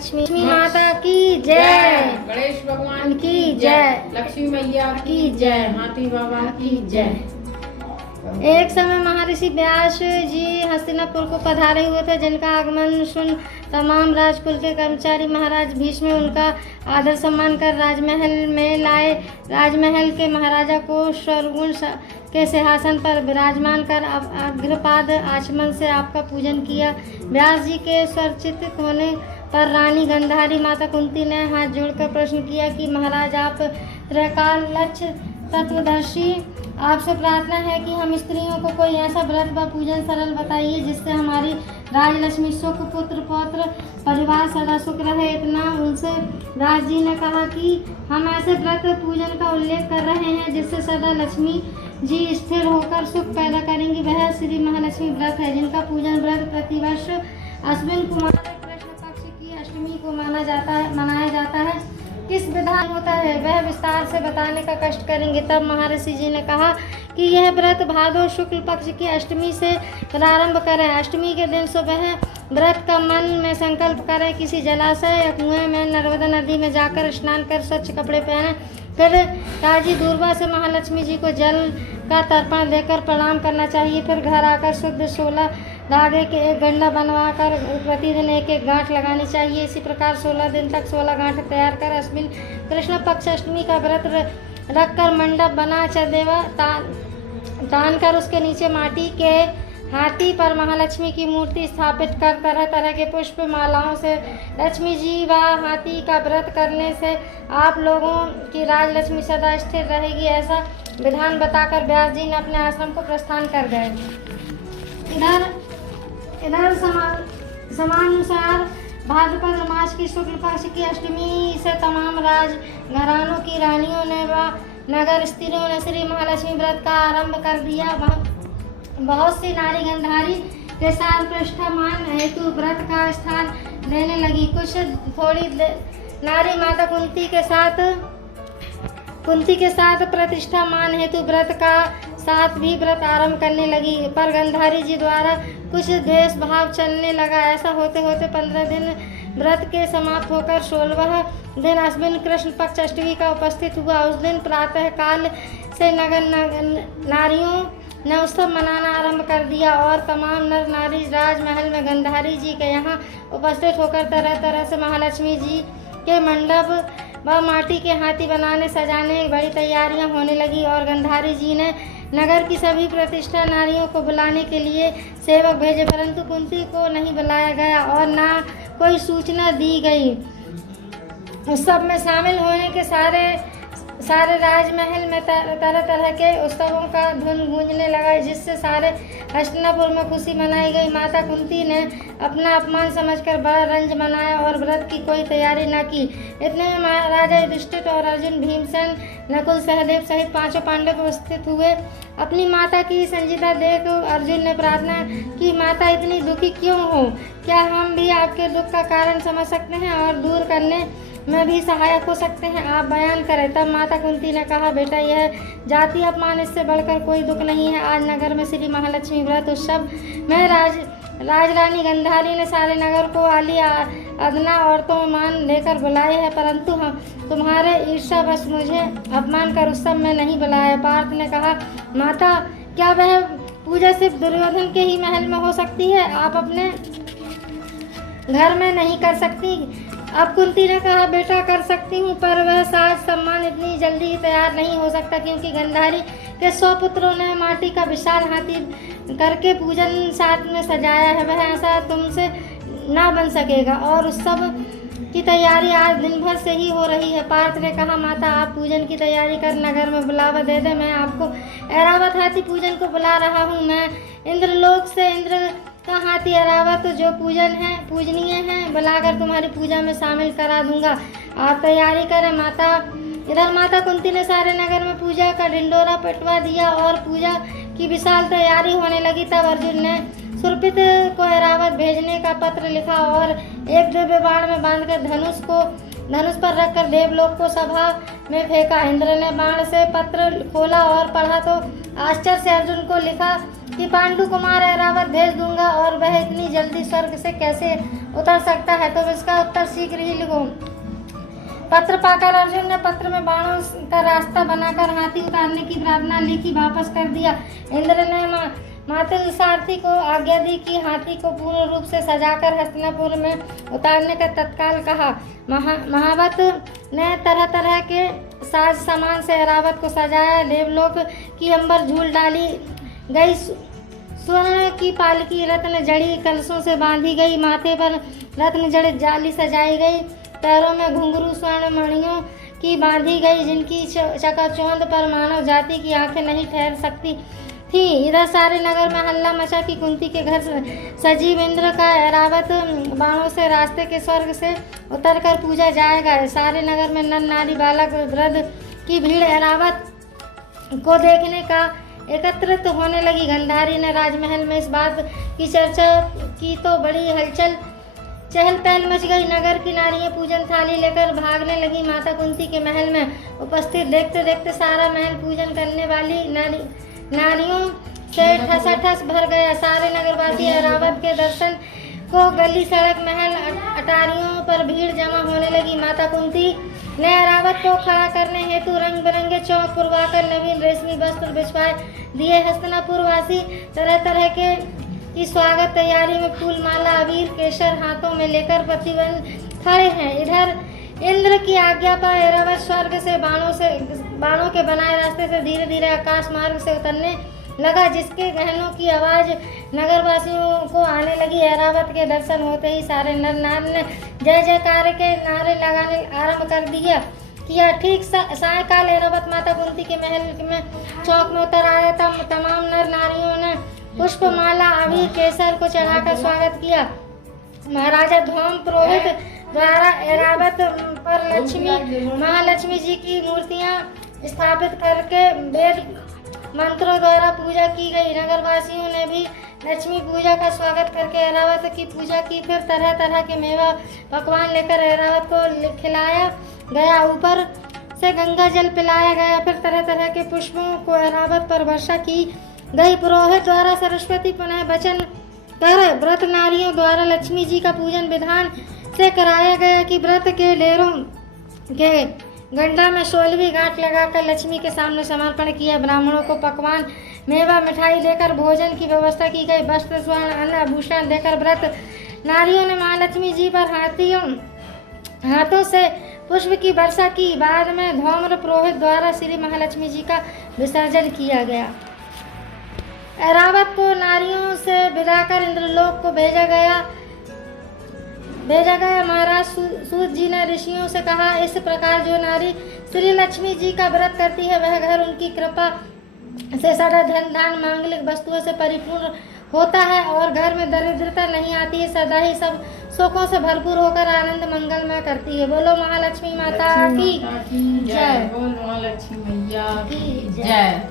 लक्ष्मी माता की जय, गणेश भगवान की जय, लक्ष्मी मैया की जय, हाथी बाबा की जय। एक समय महर्षि व्यास जी हस्तिनापुर को पधारे हुए थे, जिनका आगमन सुन तमाम राजकुल के कर्मचारी महाराज भीष्म उनका आदर सम्मान कर राजमहल में लाए। राजमहल के महाराजा को स्वर्गुण के सिंहासन पर विराजमान कर अग्रपाद आचमन से आपका पूजन किया। व्यास जी के स्वरचित होने पर रानी गंधारी माता कुंती ने हाथ जोड़कर प्रश्न किया कि महाराज, आप त्रिकाल लक्ष्य तत्वदर्शी, आपसे प्रार्थना है कि हम स्त्रियों को कोई ऐसा व्रत व पूजन सरल बताइए जिससे हमारी राजलक्ष्मी सुख, पुत्र पौत्र परिवार सदा सुख रहे। इतना उनसे व्यास जी ने कहा कि हम ऐसे व्रत पूजन का उल्लेख कर रहे हैं जिससे सदा लक्ष्मी जी स्थिर होकर सुख पैदा करेंगी। वह श्री महालक्ष्मी व्रत है, जिनका पूजन व्रत प्रतिवर्ष अश्विन कुमार कृष्ण पक्ष की अष्टमी को मनाया जाता है। किस विधान होता है वह विस्तार से बताने का कष्ट करेंगे। तब महर्षि जी ने कहा कि यह व्रत भादो शुक्ल पक्ष की अष्टमी से प्रारंभ करें। अष्टमी के दिन सुबह व्रत का मन में संकल्प करें, किसी जलाशय या कुएं में नर्मदा नदी में जाकर स्नान कर स्वच्छ कपड़े पहने, फिर ताजी दूर्वा से महालक्ष्मी जी को जल का तर्पण देकर प्रणाम करना चाहिए। फिर घर आकर शुद्ध 16 धागे के एक गंडा बनवाकर प्रतिदिन एक एक गांठ लगानी चाहिए। इसी प्रकार 16 दिन तक 16 गांठ तैयार कर अश्विन कृष्ण पक्ष अष्टमी का व्रत रखकर मंडप बना चंदेवा तान कर उसके नीचे माटी के हाथी पर महालक्ष्मी की मूर्ति स्थापित कर तरह तरह के पुष्प मालाओं से लक्ष्मी जी व हाथी का व्रत करने से आप लोगों की राजलक्ष्मी सदा स्थिर रहेगी, ऐसा विधान बताकर व्यास जी ने अपने आश्रम को प्रस्थान कर गए। इधर समानुसार भाद्रपद मास की शुक्ल पक्ष की अष्टमी से तमाम राज घरानों की रानियों ने व नगर स्त्रियों ने श्री महालक्ष्मी व्रत का आरंभ कर दिया। बहुत सी नारी गंधारी के साथ प्रतिष्ठामान हेतु व्रत का स्थान देने लगी। कुछ थोड़ी नारी माता कुंती के साथ प्रतिष्ठामान हेतु व्रत का साथ भी व्रत आरंभ करने लगी, पर गंधारी जी द्वारा कुछ द्वेष भाव चलने लगा। ऐसा होते होते 15 दिन व्रत के समाप्त होकर 16वां दिन अश्विन कृष्ण पक्ष अष्टमी का उपस्थित हुआ। उस दिन प्रातः काल से नगर नारियों ने उत्सव मनाना आरंभ कर दिया और तमाम नर नारी राजमहल में गंधारी जी के यहाँ उपस्थित होकर तरह तरह से महालक्ष्मी जी के मंडप व माटी के हाथी बनाने सजाने बड़ी तैयारियां होने लगी और गंधारी जी ने नगर की सभी प्रतिष्ठा नारियों को बुलाने के लिए सेवक भेजे, परंतु कुंती को नहीं बुलाया गया और ना कोई सूचना दी गई। उत्सव में शामिल होने के सारे राजमहल में तरह तरह के उत्सवों का धुन गूंजने लगा, जिससे सारे हस्तिनापुर में खुशी मनाई गई। माता कुंती ने अपना अपमान समझकर बड़ा रंज मनाया और व्रत की कोई तैयारी न की। इतने में महाराजा युधिष्ठिर और अर्जुन, भीमसेन, नकुल, सहदेव सहित 5 पांडव उपस्थित हुए। अपनी माता की संजीदा देख अर्जुन ने प्रार्थना की, माता इतनी दुखी क्यों हो? क्या हम भी आपके दुख का कारण समझ सकते हैं और दूर करने में भी सहायक हो सकते हैं? आप बयान करें। तब माता कुंती ने कहा, बेटा, यह जाति अपमान इससे बढ़कर कोई दुख नहीं है। आज नगर में श्री महालक्ष्मी व्रत उत्सव में राजरानी गंधारी ने सारे नगर को आली अदना औरतों मान लेकर बुलाए हैं, परंतु हम तुम्हारे ईर्ष्या बस मुझे अपमान कर उत्सव में नहीं बुलाया। पार्थ ने कहा, माता, क्या वह पूजा सिर्फ दुर्योधन के ही महल में हो सकती है? आप अपने घर में नहीं कर सकती? अब कुंती ने कहा, बेटा, कर सकती हूँ, पर वह साज सम्मान इतनी जल्दी ही तैयार नहीं हो सकता, क्योंकि गंधारी के 100 पुत्रों ने माटी का विशाल हाथी करके पूजन साथ में सजाया है। वह ऐसा तुमसे ना बन सकेगा और उत्सव की तैयारी आज दिन भर से ही हो रही है। पार्थ ने कहा, माता, आप पूजन की तैयारी कर नगर में बुलावा दे दे। मैं आपको ऐरावत हाथी पूजन को बुला रहा हूँ। मैं इंद्रलोक से इंद्र का हाथी ऐरावत जो पूजनीय है बुलाकर तुम्हारी पूजा में शामिल करा दूंगा। आप तैयारी करें। इधर माता कुंती ने सारे नगर में पूजा का ढिंडोरा पिटवा दिया और पूजा की विशाल तैयारी होने लगी। तब अर्जुन ने सुरपित को ऐरावत भेजने का पत्र लिखा और एक दिव्य बाण में बांधकर धनुष पर रखकर देवलोक को सभा में फेंका। इंद्र ने बाण से पत्र खोला और पढ़ा तो आश्चर्य से अर्जुन को लिखा कि पांडु कुमार ऐरावत भेज दूंगा और वह इतनी जल्दी स्वर्ग से कैसे उतर सकता है? तो इसका उत्तर शीघ्र ही लिखो। पत्र पाकर अर्जुन ने पत्र में बाणों का रास्ता बनाकर हाथी उतारने की प्रार्थना लिखी, वापस कर दिया। इंद्र ने मातृ सारथी को आज्ञा दी कि हाथी को पूर्ण रूप से सजाकर हस्तिनापुर में उतारने का तत्काल कहा। महावत ने तरह तरह के साज सामान से ऐरावत को सजाया। देवलोक की अंबर झूल डाली गई, स्वर्ण की पालकी रत्न जड़ी कलशों से बांधी गई, माथे पर रत्न जड़ित जाली सजाई गई, पैरों में घुंघरू स्वर्ण मणियों की बांधी गई, जिनकी चकाचौंध पर मानव जाति की आंखें नहीं ठहर सकती थी। इधर सारे नगर में हल्ला मचा कि कुंती के घर सजीव इंद्र का ऐरावत बाणों से रास्ते के स्वर्ग से उतरकर पूजा जाएगा। सारे नगर में नर नारी बालक वृद्ध की भीड़ ऐरावत को देखने का एकत्रित होने लगी। गंधारी ने राजमहल में इस बात की चर्चा की तो बड़ी हलचल चहल पहल मच गई। नगर की नारियां पूजन थाली लेकर भागने लगी। माता कुंती के महल में उपस्थित देखते देखते सारा महल पूजन करने वाली नारियों से ठसाठस भर गया। सारे नगरवासी ऐरावत के दर्शन को गली सड़क महल अटारियों पर भीड़ जमा होने लगी। माता कुंती ने ऐरावत को खड़ा करने हेतु रंग बिरंगे चौक पुरवाकर नवीन रेशमी वस्त्र बिछवाए दिए। हस्तिनापुर वासी तरह तरह की स्वागत तैयारी में फूल माला अबीर केसर हाथों में लेकर प्रतिबंध खड़े हैं। इधर इंद्र की आज्ञा पर ऐरावत स्वर्ग से बाणों के बनाए रास्ते से धीरे धीरे आकाश मार्ग से उतरने लगा, जिसके गहनों की आवाज नगरवासियों को आने लगी। ऐरावत के दर्शन होते ही सारे नर नारी ने जय जयकार के नारे लगाने आरंभ कर किया। ठीक सायकाल ऐरावत माता कुंती के महल में चौक में उतर आया। तमाम नर नारियों ने पुष्प माला अबीर केसर को चढ़ाकर स्वागत किया। महाराजा धौम पुरोहित द्वारा ऐरावत पर महालक्ष्मी जी की मूर्तियां स्थापित करके वेद मंत्रों द्वारा पूजा की गई। नगरवासियों ने भी लक्ष्मी पूजा का स्वागत करके ऐरावत की पूजा की। फिर तरह तरह के मेवा पकवान लेकर ऐरावत को खिलाया गया। ऊपर से गंगा जल पिलाया गया। फिर तरह तरह के पुष्पों को ऐरावत पर वर्षा की गई। पुरोहित द्वारा सरस्वती पुनः वचन कर व्रत नारियों द्वारा लक्ष्मी जी का पूजन विधान से कराया गया कि व्रत के डेरों के गंडा में 16वीं गांठ लगाकर लक्ष्मी के सामने समर्पण किया। ब्राह्मणों को पकवान मेवा मिठाई देकर भोजन की व्यवस्था की गई। वस्त्र स्वर्ण अन्न आभूषण देकर व्रत नारियों ने महालक्ष्मी जी पर हाथों से पुष्प की वर्षा की। बाद में धौम्र पुरोहित द्वारा श्री महालक्ष्मी जी का विसर्जन किया गया। ऐरावत को नारियों से विदा कर इंद्रलोक को भेजा गया। महाराज सूत जी ने ऋषियों से कहा, इस प्रकार जो नारी श्री लक्ष्मी जी का व्रत करती है वह घर उनकी कृपा से सदा धन धान मांगलिक वस्तुओं से परिपूर्ण होता है और घर में दरिद्रता नहीं आती है। सदा ही सब सुखों से भरपूर होकर आनंद मंगलमय करती है। बोलो महालक्ष्मी माता की जय। बोलो महालक्ष्मी मैया की जय।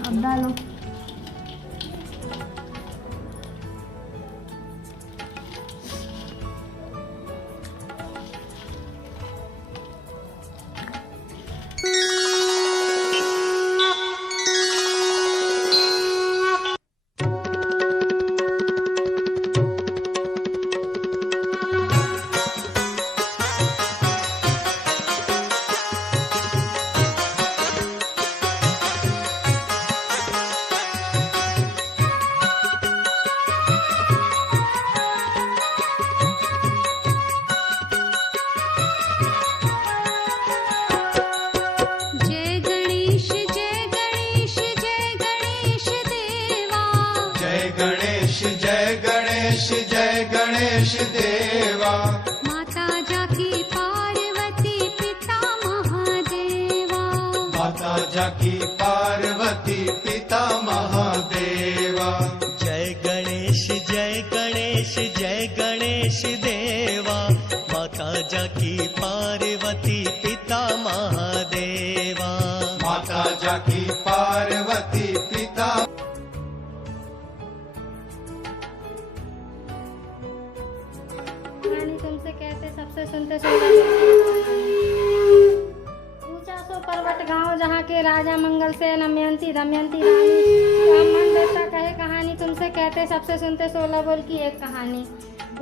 अब डालो। माता जाकी पार्वती पिता महादेवा। जय गणेश जय गणेश जय गणेश देवा, माता जाकी पार्वती पिता महादेवा। माता जाकी पार्वती पिता। कहानी तुमसे कहते सबसे सुनते ऊंचा सो पर्वत गांव जहाँ के राजा मंगल से दमयंती रानी ब्राह्मण देवता कहे कहानी तुमसे कहते सबसे सुनते 16 बोल की एक कहानी।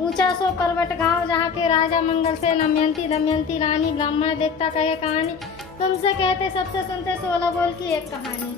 ऊंचा सो पर्वत गांव जहाँ के राजा मंगल से दमयंती रानी ब्राह्मण देवता कहे कहानी तुमसे कहते सबसे सुनते 16 बोल की एक कहानी।